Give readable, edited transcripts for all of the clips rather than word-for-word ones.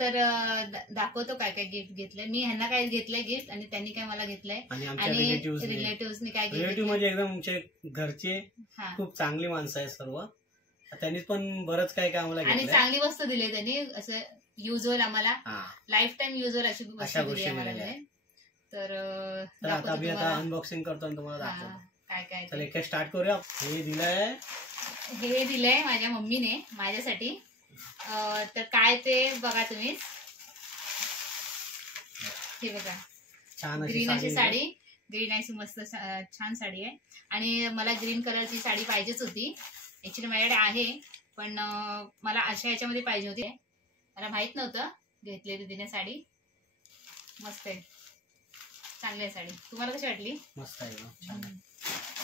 तर दाखवतो काय काय गिफ्ट घेतलंय मी, ह्यांना काय घेतलंय गिफ्ट आणि त्यांनी काय मला घेतलंय, आणि रिलेटिव्हनी काय रिलेटिव्ह म्हणजे एकदम आमचे घरचे खूप चांगली माणसं आहेत सर्व, त्यांनी पण बरंच काय काय आम्हाला आणि चांगली वस्तू दिली त्यांनी, असं युजल आम्हाला लाईफ टाइम युजल अशी वस्तू दिली आम्हाला. तर आता मी आता अनबॉक्सिंग करतो आणि तुम्हाला दाखवतो काय काय. चला एक स्टार्ट करूया. हे दिलंय माझ्या मम्मीने माझ्यासाठी. तर काय ते बघा तुम्ही, हे बघा छान ग्रीन अशी साडी, ग्रीन अशी मस्त छान साडी आहे. आणि मला ग्रीन कलरची साडी पाहिजेच होती, ऍक्च्युली माझ्याकडे आहे पण मला अशा ह्याच्यामध्ये पाहिजे होती, मला माहित नव्हतं. घेतली तिने साडी, मस्त आहे, चांगली आहे साडी. तुम्हाला कशी वाटली? मस्त आहे,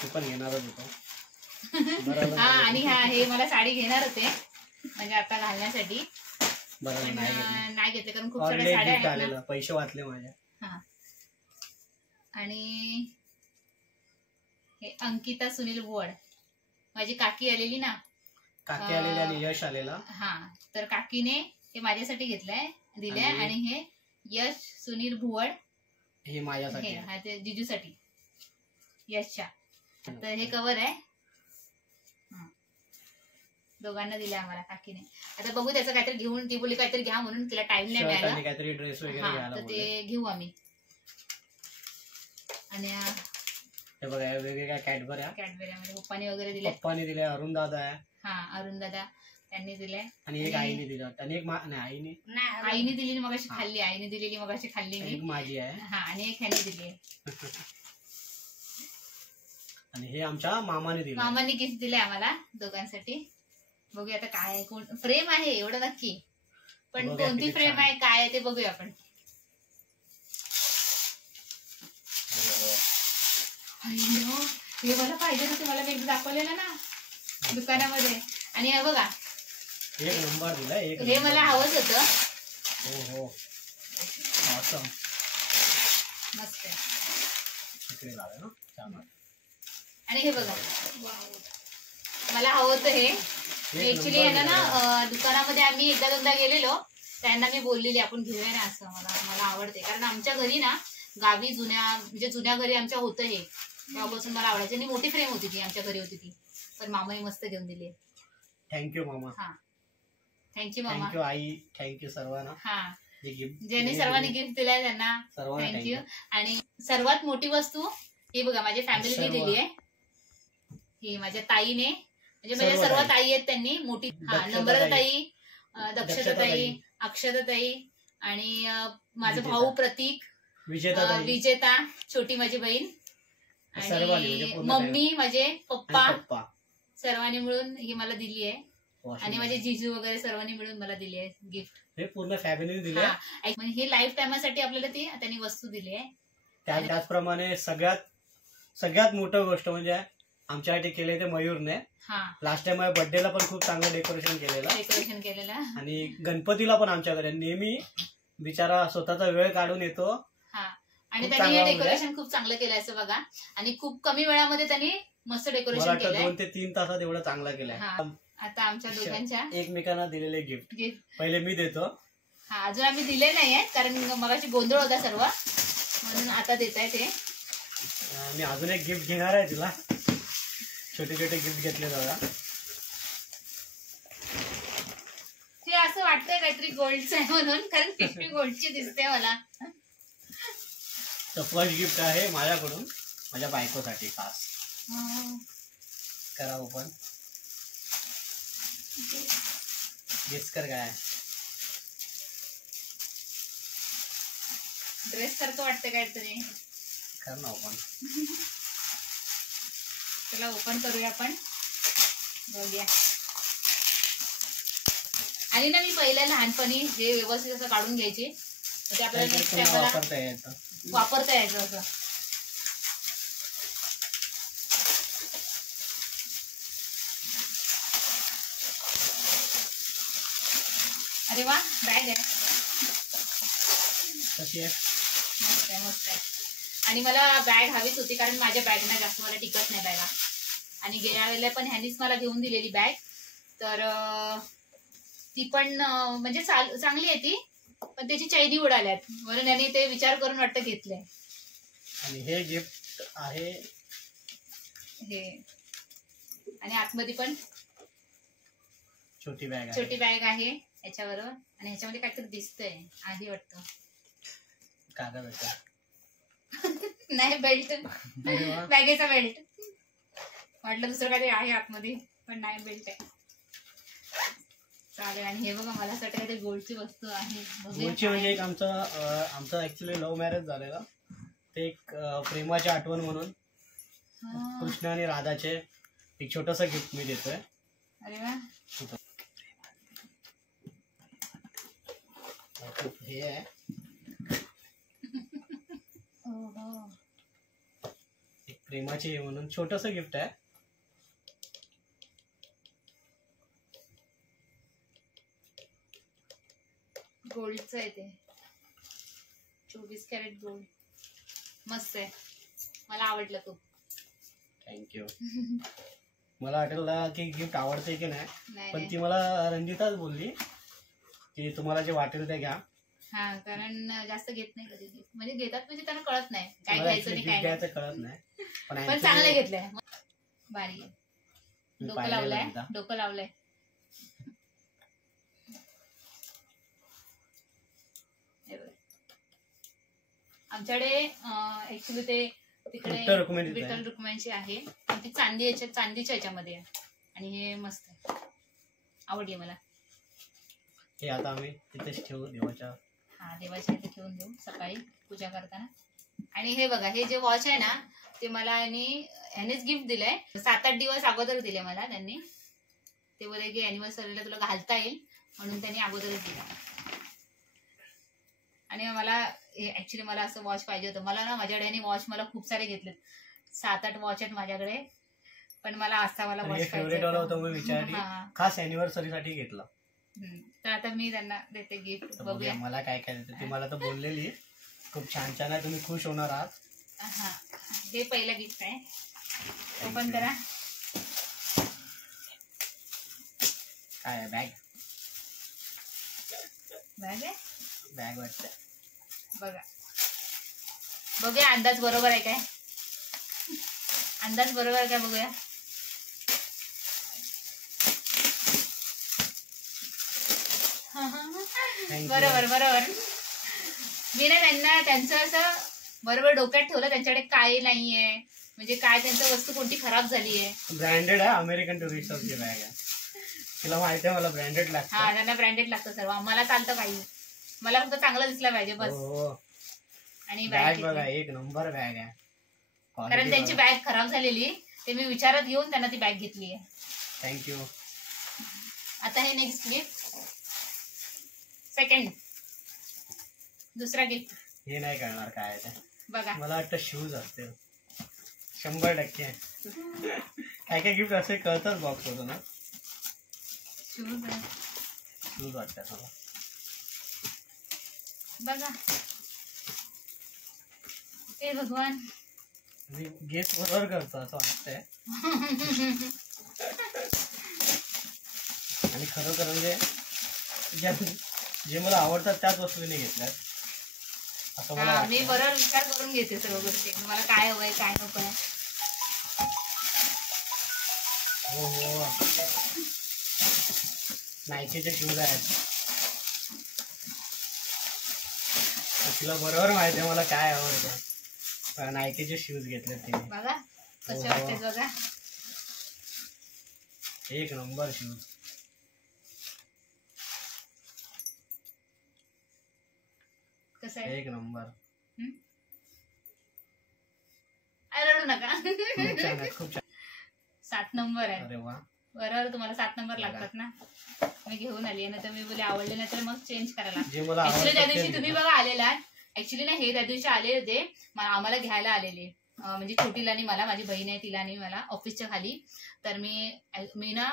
तू पण घेणारच होतो. हा आणि हे मला साडी घेणार होते म्हणजे आता घालण्यासाठी, नाही घेतले कारण खूप साऱ्या साड्या आहेत ना, पैसे वाचले माझ्या. हा आणि हे अंकिता सुनील बोड, माझी काकी आलेली ना, काकी आलेली आणि यश आलेला. हा तर काकीने हे माझ्यासाठी घेतलंय, दिलंय. आणि हे यश सुनील भुवड हे माझ्यासाठी, ते जिजूसाठी यशच्या. तर हे कवर आहे, दोघांना दिले आम्हाला काकीने. आता बघू त्याचं काहीतरी घेऊन, ती बोलली काहीतरी घ्या म्हणून, तिला टाइम नाही मिळाला, काहीतरी ड्रेस वगैरे तर ते घेऊ आम्ही. आणि हे बघा वेगवेगळ्या कॅडबऱ्या मध्ये पप्पाने वगैरे दिले, पप्पाने दिले, अरुण दादा आहे, अरुण दादा त्यांनी दिले, आणि एक आईने दिलं, आणि एक आईने दिलेली मगाशी खाल्ली, आईने दिलेली मगाशी खाल्ली मी, एक माझी आहे, आणि एक ह्याने दिली. आणि हे आमच्या मामाने दिले, मामाने गिफ्ट दिले आम्हाला दोघांसाठी. बघूया आता काय कोण फ्रेम आहे एवढं नक्की, पण कोणती फ्रेम आहे काय आहे ते बघूया आपण. हे मला पाहिजे ना, तुम्हाला मी दाखवलेलं ना दुकानामध्ये. आणि हे बघा एक नंबर दिला, हे मला हवंच होतं. हो मस्त आहे. आणि हे बघा मला हवं होतं हे, ऍक्च्युली आहे ना दुकानामध्ये आम्ही एकदा दोनदा गेलेलो, त्यांना मी बोललेली आपण घेऊया ना असं, मला आवडते. कारण आमच्या घरी ना गावी जुन्या घरी आमच्या होतं हे, तेव्हापासून मला आवडायचं. आणि मोठी फ्रेम होती ती, आमच्या घरी होती ती, पण मामाने मस्त घेऊन दिली. थँक्यू मामा. थँक्यू मामा, थँक्यू आई, थँक्यू सर्वांना. ज्यांनी सर्वांनी गिफ्ट दिलाय त्यांना थँक्यू. आणि सर्वात मोठी वस्तू ही बघा माझ्या फॅमिलीने दिली आहे. ही माझ्या ताईने, म्हणजे माझ्या सर्व ताई आहेत त्यांनी, मोठी नम्रता ताई, दक्षता ताई, अक्षता ताई, आणि माझा भाऊ प्रतीक, विजेता छोटी माझी बहीण, आणि मम्मी, माझे पप्पा, सर्वांनी मिळून ही मला दिली आहे. आणि माझे जिजू वगैरे सर्वांनी मिळून मला दिली आहे गिफ्ट, हे पूर्ण फॅमिलीने दिली आहे. हे लाईफ टाइमसाठी आपल्याला ती त्यांनी वस्तू दिली आहे. त्याचप्रमाणे सगळ्यात मोठी गोष्ट म्हणजे आमच्यासाठी केले ते मयूरने. लास्ट टाइम माझ्या बर्थडेला पण खूप चांगलं डेकोरेशन केलेलं, आणि गणपतीला पण आमच्याकडे नेहमी बिचारा स्वतःचा वेळ काढून येतो. आणि त्यांनी हे डेकोरेशन खूप चांगलं केलंय असं बघा, आणि खूप कमी वेळामध्ये त्यांनी मस्त डेकोरेशन केलंय. 2 ते 3 तासात एवढं चांगलं केलंय. आता आमच्या दोघांच्या एकमेकांना दिलेले गिफ्ट पहिले मी देतो. अजून आम्ही दिले नाहीये कारण मगाशी गोंधळ होता सर्व, म्हणून आता देत आहे ते. मी अजून एक गिफ्ट घेणार आहे तुला, छोटे छोटे गिफ्ट घेतले दादा. हे असं वाटतंय काहीतरी गोल्डचं आहे म्हणून, कारण पिशवी गोल्डची दिसते मला. फर्स्ट गिफ्ट आहे माझ्याकडून माझ्या बायकोसाठी खास. करा ओपन, गेस कर काय ड्रेस सारखं वाटतं काहीतरी. कर ना ओपन. चला ओपन करूया आपण, बघूया. आणि ना मी पहिल्या लहानपणी जे व्यवस्थित असं काढून घ्यायचे, ते आपल्याला नेक्स्ट टाइमला वापरता यायचं असं. अरे वा, बॅग आहे, कशी आहे? मस्त आहे, मस्त आहे. आणि मला बॅग हवीच होती कारण माझ्या बॅगना जास्त मला टिकत नाही बॅगा. आणि गेल्या वेळेला पण ह्यांनीच मला घेऊन दिलेली बॅग, तर ती पण म्हणजे चांगली आहे ती, पण त्याची चैनी उडाल्यात म्हणून यांनी ते विचार करून वाटतं घेतलंय. आणि हे गिफ्ट आहे हे, आणि आतमध्ये पण छोटी बॅग आहे याच्याबरोबर. आणि ह्याच्यामध्ये काहीतरी दिसतंय आहे वाटतं, कागदाचा नाही बेल्ट, बॅगेचा बेल्ट. वाटलं दुसरं काहीतरी आहे आतमध्ये, पण नाही बेल्ट आहे. चालेल. आणि हे बघा मला असं वाटतं काहीतरी गोल्डची वस्तू आहे. गोल्डची म्हणजे एक आमचं ऍक्च्युली लव्ह मॅरेज झालेला, ते एक प्रेमाची आठवण म्हणून कृष्ण आणि राधाचे एक छोटस गिफ्ट मी देतोय. अरे वा. हे आहे एक प्रेमाची म्हणून छोटस गिफ्ट आहे. गोल्डचं आहे ते, 24 कॅरेट गोल्ड. मस्त आहे, मला आवडलं खूप. थँक्यू. मला वाटलं की गिफ्ट आवडते की नाही, पण ती मला रंजिताच बोलली की तुम्हाला जे वाटेल ते घ्या. हा, कारण जास्त घेत नाही कधी गिफ्ट, म्हणजे घेतात म्हणजे त्यांना कळत नाही काय घ्यायचं आणि काय घ्यायचं कळत नाही, पण चांगलं घेतलंय. भारी आहे. डोकं लावलंय. आमच्याकडे ऍक्च्युली ते तिकडे विठ्ठल रुक्मिणीची आहे, ती चांदीच्या याच्यामध्ये आहे. आणि हे मस्त आहे, आवडली मला. हे आता आम्ही तिथेच ठेवू देवाच्या इथे ठेवून देऊ सकाळी पूजा करताना. आणि हे बघा, हे जे वॉच आहे ना ते मला ह्यानेच गिफ्ट दिलंय. 7-8 दिवस अगोदर दिले मला त्यांनी. ते बोलले की अॅनिव्हर्सरीला तुला घालता येईल म्हणून त्यांनी अगोदरच दिला. आणि मला ऍक्च्युली मला असं वॉच पाहिजे होतं. मला ना माझ्याकडे वॉच मला खूप सारे घेतलेत, 7-8 वॉच आहेत माझ्याकडे, पण मला असा मला वॉच पाहिजे. खास अॅनिव्हर्सरी साठी घेतला. तर आता मी त्यांना देते गिफ्ट. बघूया मला काय काय देते ती. मला तर बोललेली खूप छान छान आहे, तुम्ही खुश होणार आहात. हा, हे पहिलं गिफ्ट आहे. ओपन करा. काय आहे? बॅग आहे, बॅग वाटतं. बघूया अंदाज बरोबर आहे काय, बघूया. बरोबर. मी ना त्यांचं असं बरोबर डोक्यात ठेवलं, त्यांच्याकडे काय नाहीये, म्हणजे काय त्यांचं वस्तू कोणती खराब झाली आहे. ब्रँडेड आहे, अमेरिकन टुरिस्टची बॅग आहे. तिला माहिती आहे मला ब्रँडेड लागतं. हा, त्यांना ब्रँडेड लागतं सर्व. आम्हाला चालतं पाहिजे, मला फक्त चांगलं दिसलं पाहिजे बस. आणि बॅग बघा, एक नंबर बॅग आहे. कारण त्यांची बॅग खराब झालेली, ते मी विचारात घेऊन त्यांना ती बॅग घेतली आहे. थँक्यू. आता हे नेक्स्ट गिफ्ट, सेकंड, दुसरा गिफ्ट. हे नाही कळणार काय आहे ते. बघा, मला वाटतं शूज असतील 100%. काय काय गिफ्ट असे कळतच बॉक्स होतो ना. शूज वाटतात मला. बघा, हे भगवान, मी गेस बरोबर करतो असं वाटतंय. आणि खरोखर म्हणजे जे मला आवडतात त्याच वस्तू मी घेतल्यात असं मला वाटतं. मी बरोबर विचार करून घेते सर्व गोष्टी, मला काय हवंय काय नकोय. हो, नायकीचे शूज आहेत. तिला बरोबर माहिती आहे मला काय आवडतं. नायकीचे शूज घेतले तिने. बघा कसे वाटतात बघा, एक नंबर शूज. कसं आहे? एक नंबर. रडू नका. खूप छान आहे, खूप छान. 7 नंबर आहे. अरे वा. बरोबर, तुम्हाला 7 नंबर लागतात ना. मी घेऊन आली ना, तर मी बोले आवडले नाही तर मग चेंज करायला. ऍक्च्युली त्या दिवशी तुम्ही बघा आलेला, ऍक्च्युली ना हे त्या दिवशी आले होते, आम्हाला घ्यायला आलेले. म्हणजे छोटीला आणि मला, माझी बहीण आहे तिला आणि मला ऑफिसच्या खाली. तर मी ना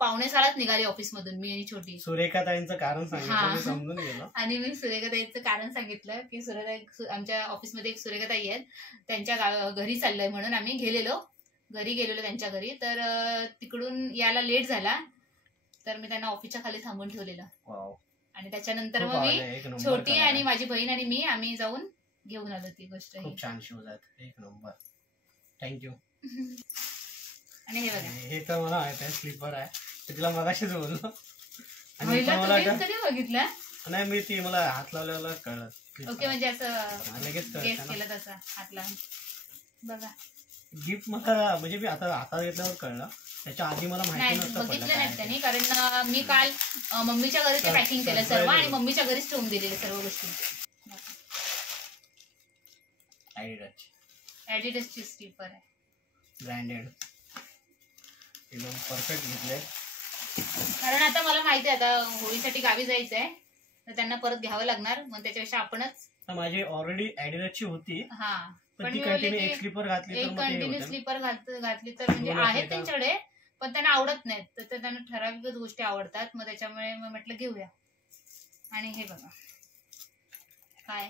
5:45 निघाली ऑफिस मधून, मी आणि छोटी. सुरेखाताईंचं कारण सांगितलं, समजून गेलो. आणि मी सुरेखाताईचं कारण सांगितलं की आमच्या ऑफिसमध्ये एक सुरेखाताई आहेत, त्यांच्या घरी चाललंय म्हणून आम्ही घरी गेलेलो त्यांच्या घरी. तर तिकडून यायला लेट झाला, तर मी त्यांना ऑफिसच्या खाली थांबून ठेवलेलं. वाव. आणि त्याच्यानंतर खूप मग आवडलं, एक मी नंबर छोटी कलर आणि आहे. माझी बहीण आणि मी आम्ही जाऊन घेऊन आलो ती गोष्ट. खूप छान शूज आहेत, एक नंबर. थँक्यू. आणि हे बघा, हे तर मला माहित आहे स्लीपर आहे, ते तिला मगाशीच बोललो. आणि महिला पण मला तुम्ही कधी बघितलं? नाही, मी ती मला हात लावल्याला कळलं. ओके, म्हणजे असं लगेच गेस कळतं ना. केलं तसं हात लावून. बघा, गिफ्ट मला म्हणजे मी आता हातात घेतल्यावर कळलं, त्याच्या आधी मला माहिती नाही नसतं पडलं बघितलं काय नाही आहे त्यांनी, कारण मी काल मम्मीच्या घरी ते पॅकिंग केलं सर्व आणि मम्मीच्या घरीच ठेवून दिलेले सर्व गोष्टी. ऍडिडासची स्लीपर आहे, ब्रँडेड, एकदम परफेक्ट घेतले. कारण आता मला माहिती आहे आता होळीसाठी गावी जायचं आहे, तर त्यांना परत घ्यावं लागणार, मग त्याच्यापेक्षा आपणच. माझी ऑलरेडी ऍडिडासची होती, हा, पण ती कंटिन्यू एक स्लीपर घातली तर एक मग ते कंटिन्यू होतं. स्लीपर घातली तर म्हणजे दोन आहेत असले का? त्यांच्याकडे, पण त्यांना आवडत नाहीत, तर त्यांना ठराविक गोष्टी आवडतात, मग त्याच्यामुळे मग म्हटलं घेऊया. आणि हे बघा काय,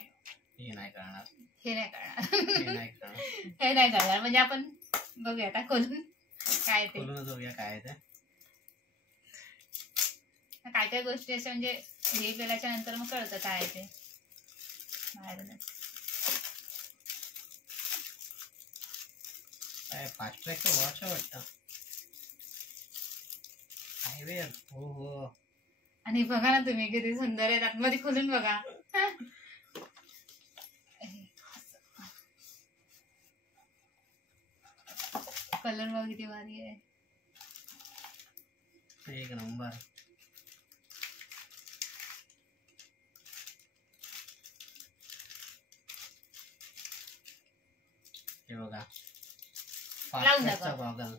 हे नाही करणार, हे नाही करणार, हे नाही करणार. हे नाही करणार, म्हणजे आपण बघूया आता खोलून काय ते, खोलूनच बघूया काय आहे ते. काय काय गोष्टी अशा म्हणजे हे केल्याच्या नंतर मग कळतं काय आहे ते बाहेरून. काय फास्ट ट्रॅकचं वॉच वाटतं, हायवे. हो हो. आणि बघा ना तुम्ही किती सुंदर आहेत, आतमध्ये खोलून बघा. कलर बघा किती भारी आहे, एक नंबर. हे बघा, लावून फास्ट दाखवा. गॉगल,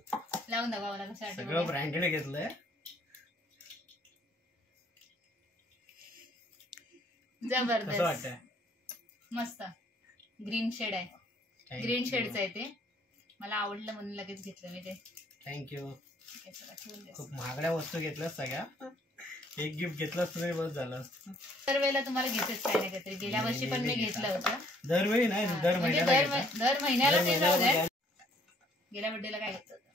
लावून दाखवा मला कसं सगळं वाटतं. ब्रँडेड घेतलंय. कसं जबरदस्त, वाटतंय? मस्त. ग्रीन शेड आहे, Thank ग्रीन you. शेडचं आहे ते, मला आवडलं म्हणून लगेच घेतलं मी ते. थँक्यू. ठेवून द्या. खूप महागड्या वस्तू घेतल्या सगळ्या, एक गिफ्ट घेतलं तरी बस झालं. दरवेळेला तुम्हाला घेतेच काय नाही काहीतरी, गेल्या वर्षी पण मी घेतलं होतं. दरवेळी नाही, दर म्हणजे महिन्याला दर महिन्याला ते जाऊ द्या. गेल्या बर्थडेला काय घेतलं होतं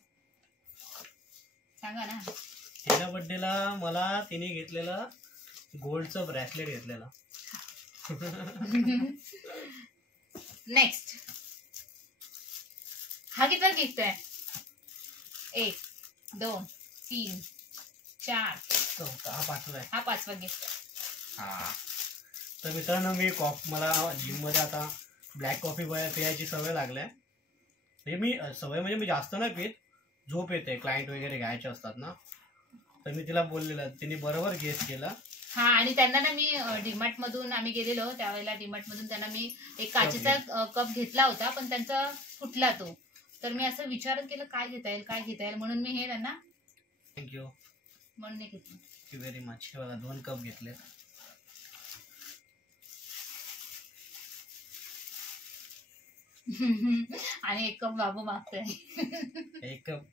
सांगा ना. गेल्या बर्थडेला मला तिने घेतलेलं गोल्डचं ब्रेसलेट घेतलेलं. नेक्स्ट, हा किती गिफ्ट आहे? 1 2 3 4, हा पाचवा आहे. हा 5वा गिफ्ट. हा, तर मित्रांनो मला जिम मध्ये आता ब्लॅक कॉफी प्यायची सवय लागल्या. म्हणजे मी जास्त नाही पित, झोप येते, क्लायंट वगैरे घ्यायचे असतात ना, तर मी तिला बोललेलं, तिने बरोबर गेस केला. हा, आणि त्यांना ना मी डीमार्ट मधून आम्ही गेलेलो त्यावेळेला, डीमार्ट मधून त्यांना मी एक काचेचा कप घेतला होता, पण त्यांचा फुटला तो, तर मी असं विचार केलं काय घेता येईल म्हणून मी हे त्यांना थँक्यू म्हणून घेतलं. Thank you very much. हे बघा 2 कप घेतले. आणि 1 कप बाबू मागतोय. 1 कप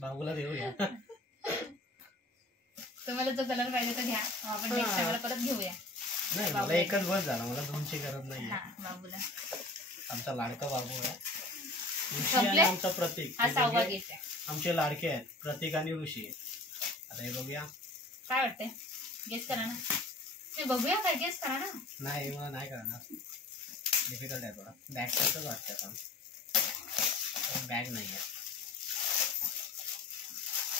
बाबूला देऊया. तुम्हाला जो कलर पाहिजे तो घ्या, आपण नेक्स्ट टाइमला परत घेऊया. नाही, मला एकच बस झाला, मला 2ची गरज नाही. बाबूला आमचा लाडका बाबू आहे, ऋषी संपले? आणि आमचा प्रतीक. हा 6वा गिफ्ट आहे. आमचे लाडके आहेत, प्रतीक आणि ऋषी. आता हे बघूया काय वाटतंय, गेस करा ना. ते बघूया काय, गेस करा ना. नाही, मला नाही करणार, डिफिकल्ट आहे थोडा. बॅग सारखंच वाटतं, पण बॅग नाही आहे.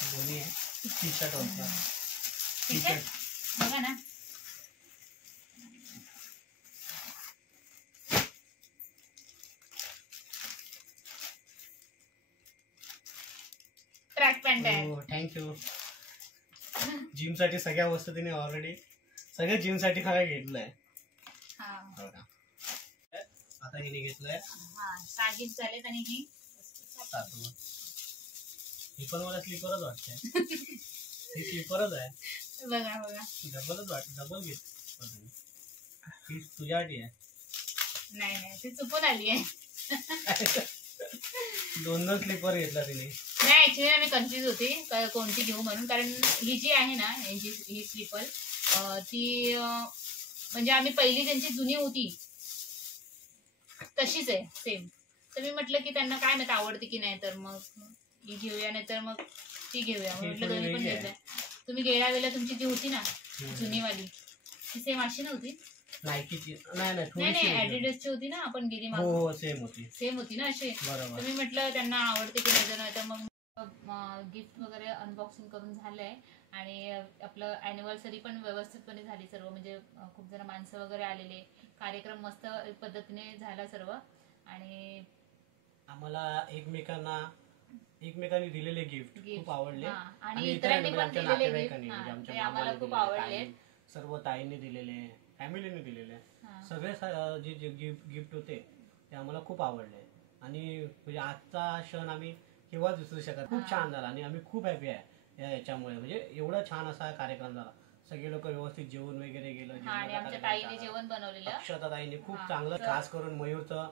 दोन्ही आहे, टी शर्ट होता. टी ठीक आहे, शर्ट बघा ना. ट्रॅक पॅन्ट आहे. हो, थँक्यू. जिम साठी सगळ्या वस्तू तिने ऑलरेडी सगळं जिम साठी मला घेतलंय. आता हिने घेतलंय 6 गिफ्ट झालेत, आणि ही पण मला स्लीपरच वाटते. ही स्लीपरच आहे, बघा बघा. डबलच वाटत, डबल घेत ही तुझ्यासाठी आहे. नाही ती चुकून आली आहे. 2 स्लीपर घेतला तिने. नाही, ऍक्च्युली मी कन्फ्युज होती कोणती घेऊ म्हणून, कारण ही जी आहे ना ही स्लीपर ती म्हणजे आम्ही पहिली त्यांची जुनी होती तशीच आहे सेम, तर मी म्हटलं की त्यांना काय माहिती आवडते की नाही, तर मग ही घेऊया, नाही तर मग ती घेऊया. म्हटलं दोन्ही पण घेतलंय. तुम्ही गेल्या वेळेला तुमची जी होती ना जुनीवाली ती सेम अशी नव्हती. नायकीची नाही ऍडिडासची होती ना आपण गेली मागे. हो सेम होती ना अशी. तुम्ही म्हटलं त्यांना आवडते की नाही, तर मग गिफ्ट वगैरे अनबॉक्सिंग करून झालंय आणि आपलं अॅनिव्हर्सरी पण व्यवस्थितपणे झाली सर्व. म्हणजे खूप जण माणसं वगैरे आलेले, कार्यक्रम मस्त पद्धतीने झाला सर्व. आणि आम्हाला एकमेकांनी दिलेले गिफ्ट खूप आवडले आणि इतरांनी पण दिलेले गिफ्ट आम्हाला खूप आवडले. सर्व ताईंनी दिलेले, फॅमिलीने दिलेले सगळे जे गिफ्ट होते ते आम्हाला खूप आवडले. आणि म्हणजे आजचा क्षण आम्ही केव्हाच विसरू शकत. खूप छान झाला आणि आम्ही खूप हॅपी आहे याच्यामुळे. म्हणजे एवढा छान असा कार्यक्रम झाला. सगळे लोक व्यवस्थित जेवण वगैरे गेलं. आणि आमच्या ताईने जेवण बनवलेलं, अक्षता ताईने खूप चांगलं, खास करून मयूरचं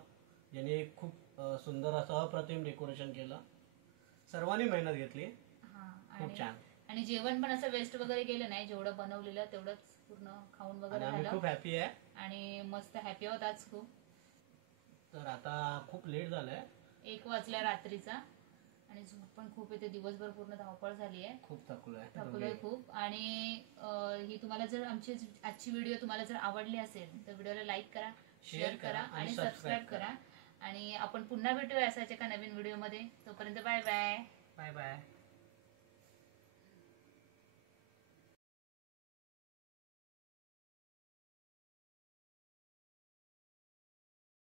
याने खूप सुंदर असं अप्रतिम डेकोरेशन केलं. सर्वांनी मेहनत घेतली, खूप छान. आणि जेवण पण असं वेस्ट वगैरे गेलं नाही, जेवढं बनवलेलं तेवढंच पूर्ण खाऊन वगैरे झालं. खूप हॅपी आहे आणि मस्त हॅपी आहोत आज खूप. तर आता खूप लेट झालंय, 1 वाजला रात्रीचा आणि झोप पण खूप येते. दिवसभर पूर्ण धावपळ झाली आहे, खूप थकलोय खूप. आणि ही तुम्हाला जर आमची आजची व्हिडिओ तुम्हाला जर आवडली असेल तर व्हिडिओला लाईक करा, शेअर करा आणि सबस्क्राईब करा. आणि आपण पुन्हा भेटूया असाच एका नवीन व्हिडिओ मध्ये. तोपर्यंत बाय बाय.